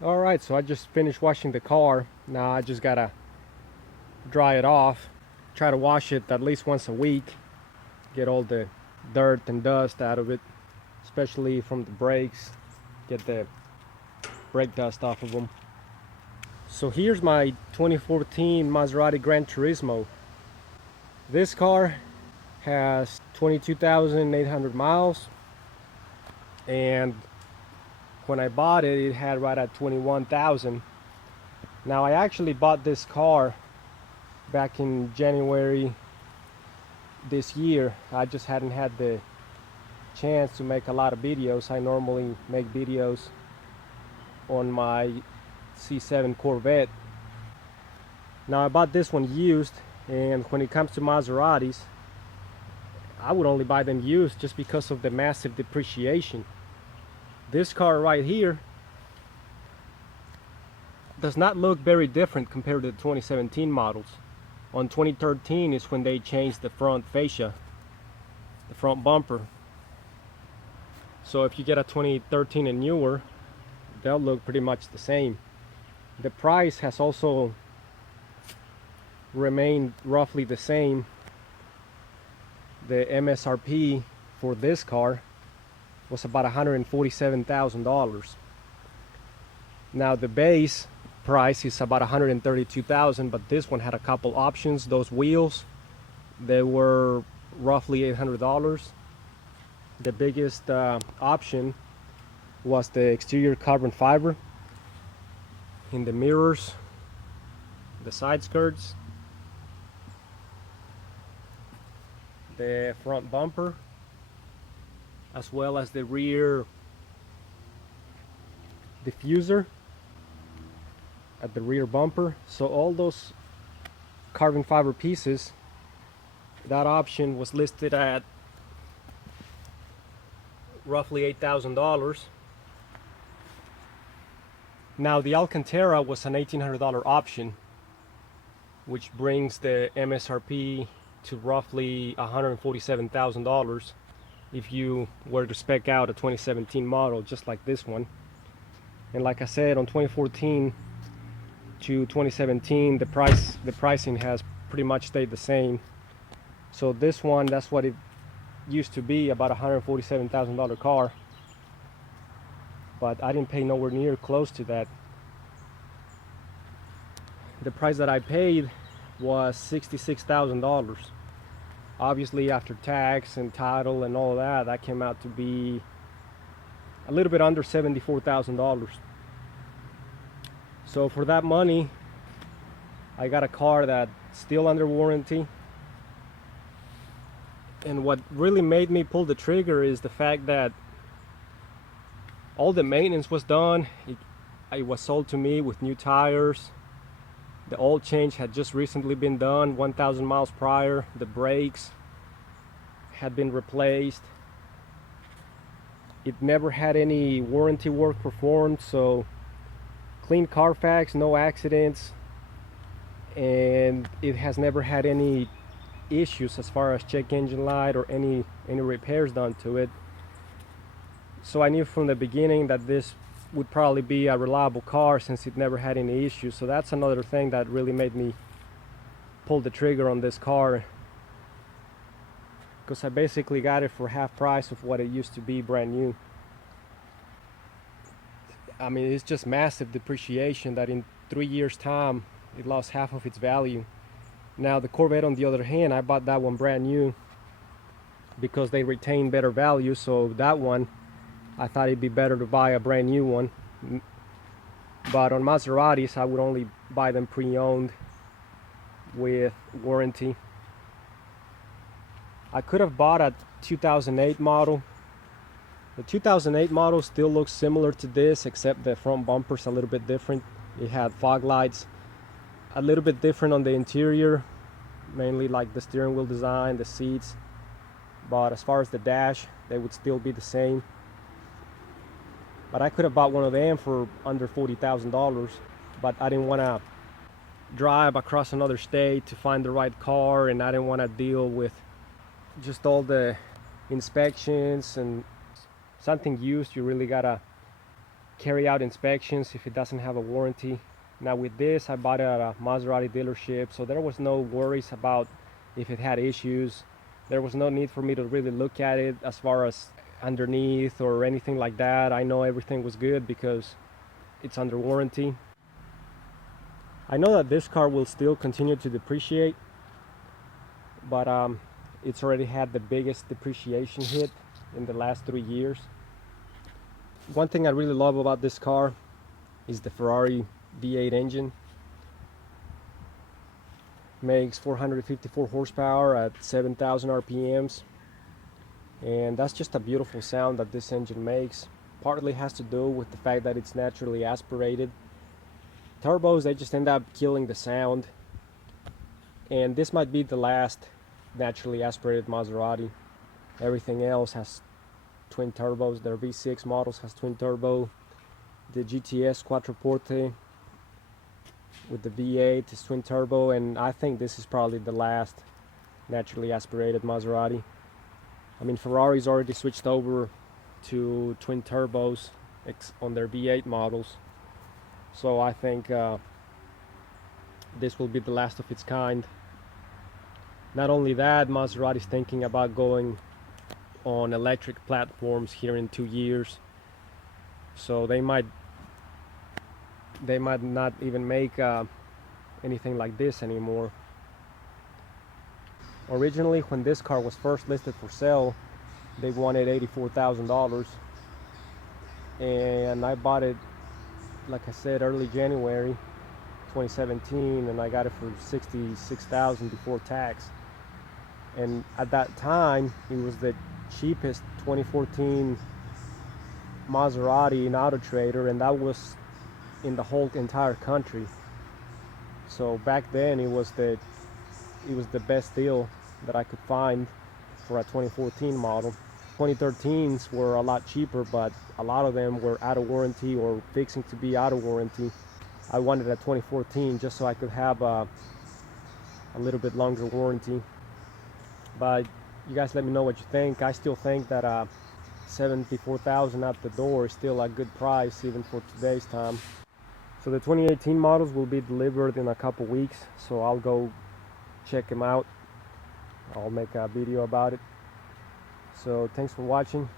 Alright, so I just finished washing the car. Now I just gotta dry it off. Try to wash it at least once a week. Get all the dirt and dust out of it, especially from the brakes. Get the brake dust off of them. So here's my 2014 Maserati Gran Turismo. This car has 22,800 miles, and when I bought it, it had right at 21,000. Now I actually bought this car back in January this year. I just hadn't had the chance to make a lot of videos. I normally make videos on my C7 Corvette. Now I bought this one used, and when it comes to Maseratis, I would only buy them used just because of the massive depreciation. This car right here does not look very different compared to the 2017 models. On 2013 is when they changed the front fascia, the front bumper. So if you get a 2013 and newer, they'll look pretty much the same. The price has also remained roughly the same. The MSRP for this car was about $147,000. Now the base price is about $132,000, but this one had a couple options. Those wheels, they were roughly $800. The biggest option was the exterior carbon fiber in the mirrors, the side skirts, the front bumper, as well as the rear diffuser at the rear bumper. So all those carbon fiber pieces, that option was listed at roughly $8,000. Now the Alcantara was an $1,800 option, which brings the MSRP to roughly $147,000 if you were to spec out a 2017 model just like this one. And like I said, on 2014 to 2017, the pricing has pretty much stayed the same. So this one, that's what it used to be, about $147,000 car, but I didn't pay nowhere near close to that. The price that I paid was $66,000. Obviously after tax and title and all that, that came out to be a little bit under $74,000. So for that money, I got a car that's still under warranty. And what really made me pull the trigger is the fact that all the maintenance was done. It was sold to me with new tires. The oil change had just recently been done 1,000 miles prior. The brakes had been replaced. It never had any warranty work performed, so clean Carfax, no accidents, and it has never had any issues as far as check engine light or any repairs done to it. So I knew from the beginning that this would probably be a reliable car since it never had any issues. So that's another thing that really made me pull the trigger on this car, because I basically got it for half price of what it used to be brand new. I mean, it's just massive depreciation that in 3 years time it lost half of its value. Now the Corvette, on the other hand, I bought that one brand new because they retain better value. So that one, I thought it'd be better to buy a brand new one. But on Maseratis, I would only buy them pre-owned with warranty. I could have bought a 2008 model. The 2008 model still looks similar to this, except the front bumper's a little bit different. It had fog lights, a little bit different on the interior, mainly like the steering wheel design, the seats. But as far as the dash, they would still be the same. But I could have bought one of them for under $40,000, but I didn't want to drive across another state to find the right car, and I didn't want to deal with just all the inspections. And something used, you really gotta carry out inspections if it doesn't have a warranty. Now with this, I bought it at a Maserati dealership, so there was no worries about if it had issues. There was no need for me to really look at it as far as underneath or anything like that. I know everything was good because it's under warranty. I know that this car will still continue to depreciate, but it's already had the biggest depreciation hit in the last 3 years. One thing I really love about this car is the Ferrari V8 engine. Makes 454 horsepower at 7,000 RPMs, and that's just a beautiful sound that this engine makes. Partly has to do with the fact that it's naturally aspirated. Turbos, they just end up killing the sound, and this might be the last naturally aspirated Maserati. Everything else has twin turbos. Their V6 models has twin turbo. The GTS Quattroporte with the V8 is twin turbo, and I think this is probably the last naturally aspirated Maserati. I mean, Ferrari's already switched over to twin turbos on their V8 models, so I think this will be the last of its kind. Not only that, Maserati's thinking about going on electric platforms here in 2 years, so they might not even make anything like this anymore. Originally, when this car was first listed for sale, they wanted $84,000, and I bought it, like I said, early January 2017, and I got it for $66,000 before tax. And at that time, it was the cheapest 2014 Maserati in Auto Trader, and that was in the whole entire country. So back then it was the best deal that I could find for a 2014 model. 2013s were a lot cheaper, but a lot of them were out of warranty or fixing to be out of warranty. I wanted a 2014 just so I could have a little bit longer warranty. But you guys let me know what you think. I still think that $74,000 out the door is still a good price even for today's time. So the 2018 models will be delivered in a couple weeks, so I'll go check them out. I'll make a video about it. So thanks for watching.